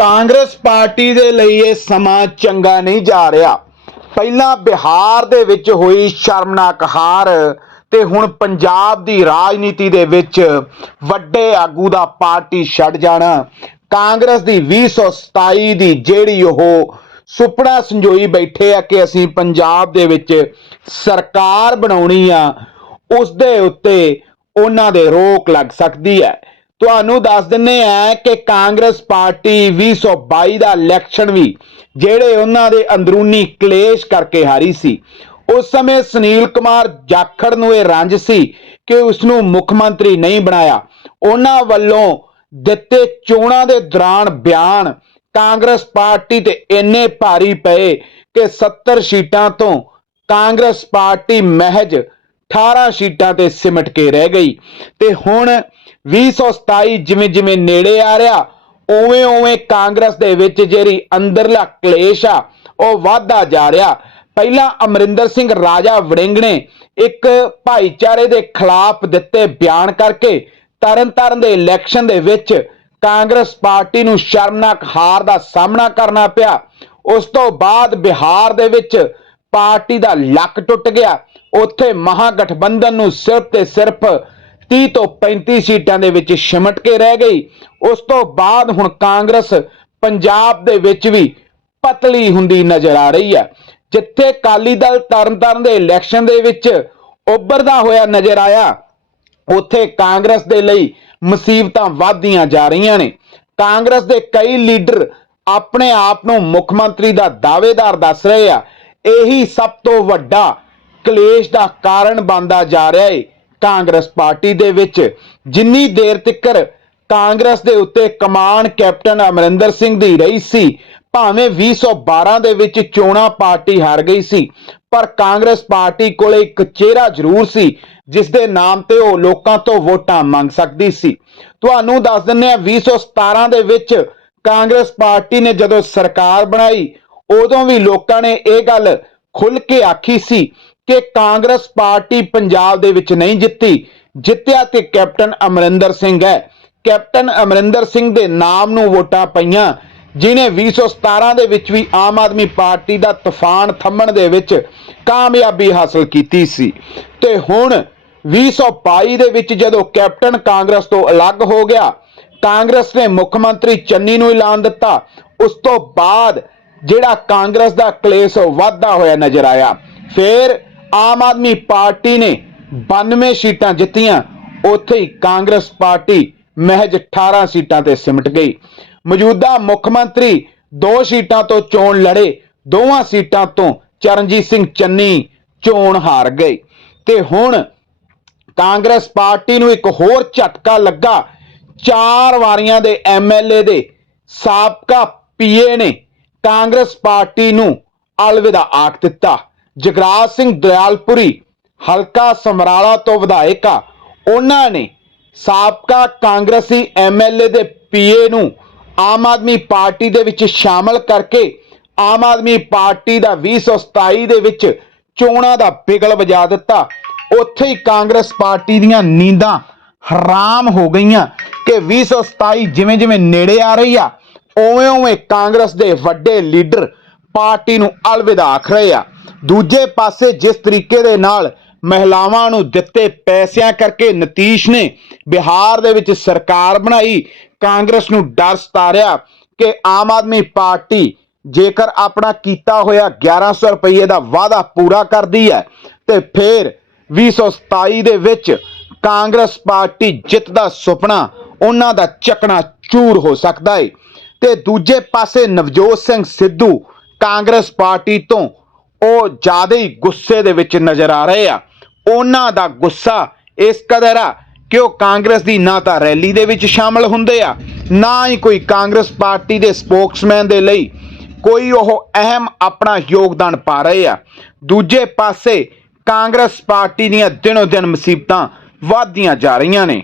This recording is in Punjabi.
ਕਾਂਗਰਸ ਪਾਰਟੀ ਦੇ ਲਈ ਇਹ ਸਮਾਂ ਚੰਗਾ ਨਹੀਂ ਜਾ ਰਿਹਾ। ਪਹਿਲਾਂ ਬਿਹਾਰ ਦੇ ਵਿੱਚ ਹੋਈ ਸ਼ਰਮਨਾਕ ਹਾਰ ਤੇ ਹੁਣ ਪੰਜਾਬ ਦੀ ਰਾਜਨੀਤੀ ਦੇ ਵਿੱਚ ਵੱਡੇ ਆਗੂ ਦਾ ਪਾਰਟੀ ਛੱਡ ਜਾਣਾ। ਕਾਂਗਰਸ ਦੀ 2027 ਦੀ ਜਿਹੜੀ ਉਹ ਸੁਪਨਾ ਸੰਜੋਈ ਬੈਠੇ ਆ ਕਿ ਅਸੀਂ ਪੰਜਾਬ ਦੇ ਵਿੱਚ ਸਰਕਾਰ ਬਣਾਉਣੀ ਆ ਉਸ ਦੇ ਉੱਤੇ ਉਹਨਾਂ ਦੇ ਰੋਕ ਲੱਗ ਸਕਦੀ ਹੈ। ਤੁਹਾਨੂੰ ਦੱਸ ਦਿੰਨੇ ਆ ਕਿ ਕਾਂਗਰਸ ਪਾਰਟੀ 2022 ਦਾ ਇਲੈਕਸ਼ਨ ਵੀ, ਜਿਹੜੇ ਉਹਨਾਂ ਦੇ ਅੰਦਰੂਨੀ ਕਲੇਸ਼ ਕਰਕੇ ਹਾਰੀ ਸੀ। ਉਸ ਸਮੇਂ ਸੁਨੀਲ ਕੁਮਾਰ ਜਾਖੜ ਨੂੰ ਇਹ ਰੰਜ ਸੀ ਕਿ ਉਸ ਨੂੰ ਮੁੱਖ ਮੰਤਰੀ ਨਹੀਂ ਬਣਾਇਆ। ਉਹਨਾਂ ਵੱਲੋਂ ਦਿੱਤੇ ਚੋਣਾਂ ਦੇ ਦੌਰਾਨ ਬਿਆਨ ਕਾਂਗਰਸ ਪਾਰਟੀ ਤੇ ਇੰਨੇ ਭਾਰੀ ਪਏ ਕਿ 70 ਸੀਟਾਂ ਤੋਂ ਕਾਂਗਰਸ ਪਾਰਟੀ ਮਹਿਜ 18 ਸੀਟਾਂ ਤੇ ਸਿਮਟ ਕੇ ਰਹਿ ਗਈ। ਤੇ ਹੁਣ 2027 ਜਿਵੇਂ ਜਿਵੇਂ ਨੇੜੇ ਆ ਰਿਹਾ, ਉਵੇਂ ਉਵੇਂ ਕਾਂਗਰਸ ਦੇ ਵਿੱਚ ਜਿਹੜੀ ਅੰਦਰਲਾ ਕਲੇਸ਼ ਆ, ਉਹ ਵਧਦਾ ਜਾ ਰਿਹਾ। ਪਹਿਲਾਂ ਅਮਰਿੰਦਰ ਸਿੰਘ ਰਾਜਾ ਵੜਿੰਗ ਨੇ ਇੱਕ ਭਾਈਚਾਰੇ ਦੇ ਖਿਲਾਫ ਦਿੱਤੇ ਬਿਆਨ ਕਰਕੇ ਤਰਨਤਾਰਨ ਦੇ ਇਲੈਕਸ਼ਨ ਦੇ ਵਿੱਚ ਕਾਂਗਰਸ ਪਾਰਟੀ ਨੂੰ ਸ਼ਰਮਨਾਕ ਹਾਰ ਦਾ ਸਾਹਮਣਾ ਕਰਨਾ ਪਿਆ। ਉਸ ਤੋਂ ਬਾਅਦ ਬਿਹਾਰ ਦੇ ਵਿੱਚ ਪਾਰਟੀ ਦਾ ਲੱਕ ਟੁੱਟ ਗਿਆ। ਉੱਥੇ ਮਹਾਗਠਬੰਧਨ ਨੂੰ ਸਿਰਫ ਤੇ ਸਿਰਫ 30 ਤੋਂ 35 ਸੀਟਾਂ ਦੇ ਵਿੱਚ ਛਿਮਟ ਕੇ ਰਹਿ ਗਈ। ਉਸ ਤੋਂ ਬਾਅਦ ਹੁਣ ਕਾਂਗਰਸ ਪੰਜਾਬ ਦੇ ਵਿੱਚ ਵੀ ਪਤਲੀ ਹੁੰਦੀ ਨਜ਼ਰ ਆ ਰਹੀ ਹੈ। ਜਿੱਥੇ ਕਾਲੀ ਦਲ ਤਰਨਤਾਰਨ ਦੇ ਇਲੈਕਸ਼ਨ ਦੇ ਵਿੱਚ ਉੱਭਰਦਾ ਹੋਇਆ ਨਜ਼ਰ ਆਇਆ, ਉੱਥੇ ਕਾਂਗਰਸ ਦੇ ਲਈ ਮੁਸੀਬਤਾਂ ਵਧਦੀਆਂ ਜਾ ਰਹੀਆਂ ਨੇ। ਕਾਂਗਰਸ ਦੇ ਕਈ ਲੀਡਰ ਆਪਣੇ ਆਪ ਨੂੰ ਮੁੱਖ ਮੰਤਰੀ ਦਾ ਦਾਅਵੇਦਾਰ ਦੱਸ ਰਹੇ ਆ। ਇਹੀ ਸਭ ਤੋਂ ਵੱਡਾ ਕਲੇਸ਼ ਦਾ ਕਾਰਨ ਬਣਦਾ ਜਾ ਰਿਹਾ ਏ। ਕਾਂਗਰਸ ਪਾਰਟੀ ਦੇ ਵਿੱਚ। ਜਿੰਨੀ ਦੇਰ ਤੱਕਰ ਕਾਂਗਰਸ ਦੇ ਉੱਤੇ ਕਮਾਨ ਕੈਪਟਨ ਅਮਰਿੰਦਰ ਸਿੰਘ ਦੀ ਰਹੀ ਸੀ, ਭਾਵੇਂ 2012 ਦੇ ਵਿੱਚ ਚੋਣਾਂ ਪਾਰਟੀ ਹਾਰ ਗਈ ਸੀ, ਪਰ ਕਾਂਗਰਸ ਪਾਰਟੀ ਕੋਲੇ ਇੱਕ ਚਿਹਰਾ ਜ਼ਰੂਰ ਸੀ ਜਿਸ ਦੇ ਨਾਮ ਤੇ ਉਹ ਲੋਕਾਂ ਤੋਂ ਵੋਟਾਂ ਮੰਗ ਸਕਦੀ ਸੀ। ਤੁਹਾਨੂੰ ਦੱਸ ਦਿੰਨੇ ਆ 2017 ਦੇ ਵਿੱਚ ਕਾਂਗਰਸ ਪਾਰਟੀ ਨੇ ਜਦੋਂ ਸਰਕਾਰ ਬਣਾਈ, ਉਦੋਂ ਵੀ ਲੋਕਾਂ ਨੇ ਇਹ ਗੱਲ ਖੁੱਲ ਕੇ ਆਖੀ ਸੀ ਕਿ ਕਾਂਗਰਸ ਪਾਰਟੀ ਪੰਜਾਬ ਦੇ ਵਿੱਚ ਨਹੀਂ ਜਿੱਤੀ। ਜਿੱਤਿਆ ਤੇ ਕੈਪਟਨ ਅਮਰਿੰਦਰ ਸਿੰਘ ਹੈ। ਕੈਪਟਨ ਅਮਰਿੰਦਰ ਸਿੰਘ ਦੇ ਨਾਮ ਨੂੰ ਵੋਟਾਂ ਪਈਆਂ, ਜਿਨੇ 2017 ਦੇ ਵਿੱਚ ਵੀ ਆਮ ਆਦਮੀ ਪਾਰਟੀ ਦਾ ਤੂਫਾਨ ਥੰਮਣ ਦੇ ਵਿੱਚ ਕਾਮਯਾਬੀ ਹਾਸਲ ਕੀਤੀ ਸੀ। ਤੇ ਹੁਣ 2022 ਦੇ ਵਿੱਚ ਜਦੋਂ ਕੈਪਟਨ ਕਾਂਗਰਸ ਤੋਂ ਅਲੱਗ ਹੋ ਗਿਆ, ਕਾਂਗਰਸ ਨੇ ਮੁੱਖ ਮੰਤਰੀ ਚੰਨੀ ਨੂੰ ਐਲਾਨ ਦਿੱਤਾ। ਉਸ ਤੋਂ ਬਾਅਦ ਜਿਹੜਾ ਕਾਂਗਰਸ ਦਾ ਕਲੇਸ਼ ਵਾਧਾ ਹੋਇਆ ਨਜ਼ਰ ਆਇਆ। ਫਿਰ ਆਮ ਆਦਮੀ ਪਾਰਟੀ ਨੇ 92 ਸੀਟਾਂ ਜਿੱਤੀਆਂ, ਉੱਥੇ ਹੀ ਕਾਂਗਰਸ ਪਾਰਟੀ ਮਹਿਜ 18 ਸੀਟਾਂ ਤੇ ਸਿਮਟ ਗਈ। ਮੌਜੂਦਾ ਮੁੱਖ ਮੰਤਰੀ ਦੋ ਸੀਟਾਂ ਤੋਂ ਚੋਣ ਲੜੇ, ਦੋਵਾਂ ਸੀਟਾਂ ਤੋਂ ਚਰਨਜੀਤ ਸਿੰਘ ਚੰਨੀ ਚੋਣ ਹਾਰ ਗਏ। ਤੇ ਹੁਣ ਕਾਂਗਰਸ ਪਾਰਟੀ ਨੂੰ ਇੱਕ ਹੋਰ ਝਟਕਾ ਲੱਗਾ। ਚਾਰ ਵਾਰੀਆਂ ਦੇ ਐਮਐਲਏ ਦੇ ਸਾਬਕਾ ਪੀਏ ਨੇ ਕਾਂਗਰਸ ਪਾਰਟੀ ਨੂੰ ਅਲਵਿਦਾ ਆਖ ਦਿੱਤਾ। ਜਗਰਾਜ ਸਿੰਘ ਦਿਆਲਪੁਰੀ ਹਲਕਾ ਸਮਰਾਲਾ ਤੋਂ ਵਿਧਾਇਕ ਆ। ਉਹਨਾਂ ਨੇ ਸਾਬਕਾ ਕਾਂਗਰਸੀ ਐਮਐਲਏ ਦੇ ਪੀਏ ਨੂੰ ਆਮ ਆਦਮੀ ਪਾਰਟੀ ਦੇ ਵਿੱਚ ਸ਼ਾਮਲ ਕਰਕੇ ਆਮ ਆਦਮੀ ਪਾਰਟੀ ਦਾ 2027 ਦੇ ਵਿੱਚ ਚੋਣਾਂ ਦਾ ਬਿਗਲ ਵਜਾ ਦਿੱਤਾ। ਉੱਥੇ ਹੀ ਕਾਂਗਰਸ ਪਾਰਟੀ ਦੀਆਂ ਨੀਂਦਾਂ ਹਰਾਮ ਹੋ ਗਈਆਂ ਕਿ 2027 ਜਿਵੇਂ ਜਿਵੇਂ ਨੇੜੇ ਆ ਰਹੀ ਆ ਉਵੇਂ ਉਵੇਂ ਕਾਂਗਰਸ ਦੇ ਵੱਡੇ ਲੀਡਰ ਪਾਰਟੀ ਨੂੰ ਅਲਵਿਦਾ ਆਖ ਰਹੇ ਆ। ਦੂਜੇ ਪਾਸੇ ਜਿਸ ਤਰੀਕੇ ਦੇ ਨਾਲ ਮਹਿਲਾਵਾਂ ਨੂੰ ਦਿੱਤੇ ਪੈਸਿਆਂ ਕਰਕੇ ਨਤੀਸ਼ ਨੇ, ਬਿਹਾਰ ਦੇ ਵਿੱਚ ਸਰਕਾਰ ਬਣਾਈ, ਕਾਂਗਰਸ ਨੂੰ ਡਰ ਸਤਾਰਿਆ ਕਿ ਆਮ ਆਦਮੀ ਪਾਰਟੀ ਜੇਕਰ ਆਪਣਾ ਕੀਤਾ ਹੋਇਆ 1100 ਰੁਪਏ ਦਾ ਵਾਅਦਾ ਪੂਰਾ ਕਰਦੀ ਹੈ, ਤੇ ਫਿਰ 2027 ਦੇ ਵਿੱਚ ਕਾਂਗਰਸ ਪਾਰਟੀ ਜਿੱਤ ਦਾ ਸੁਪਨਾ ਉਹਨਾਂ ਦਾ ਚੱਕਣਾ ਚੂਰ ਹੋ ਸਕਦਾ ਹੈ ਤੇ ਦੂਜੇ ਪਾਸੇ ਨਵਜੋਤ ਸਿੰਘ ਸਿੱਧੂ ਕਾਂਗਰਸ ਪਾਰਟੀ ਤੋਂ ਉਹ ਜ਼ਿਆਦਾ ਹੀ ਗੁੱਸੇ ਦੇ ਵਿੱਚ ਨਜ਼ਰ ਆ ਰਹੇ ਆ। ਉਹਨਾਂ ਦਾ ਗੁੱਸਾ ਇਸ ਕਦਰ ਆ ਕਿ ਉਹ ਕਾਂਗਰਸ ਦੀ ਨਾ ਤਾਂ ਰੈਲੀ ਦੇ ਵਿੱਚ ਸ਼ਾਮਲ ਹੁੰਦੇ ਆ, ਨਾ ਹੀ ਕੋਈ ਕਾਂਗਰਸ ਪਾਰਟੀ ਦੇ ਸਪੋਕਸਮੈਨ ਦੇ ਲਈ ਕੋਈ ਉਹ ਅਹਿਮ ਆਪਣਾ ਯੋਗਦਾਨ ਪਾ ਰਹੇ ਆ। ਦੂਜੇ ਪਾਸੇ ਕਾਂਗਰਸ ਪਾਰਟੀ ਦੀਆਂ ਦਿਨੋ ਦਿਨ ਮੁਸੀਬਤਾਂ ਵਧਦੀਆਂ ਜਾ ਰਹੀਆਂ ਨੇ।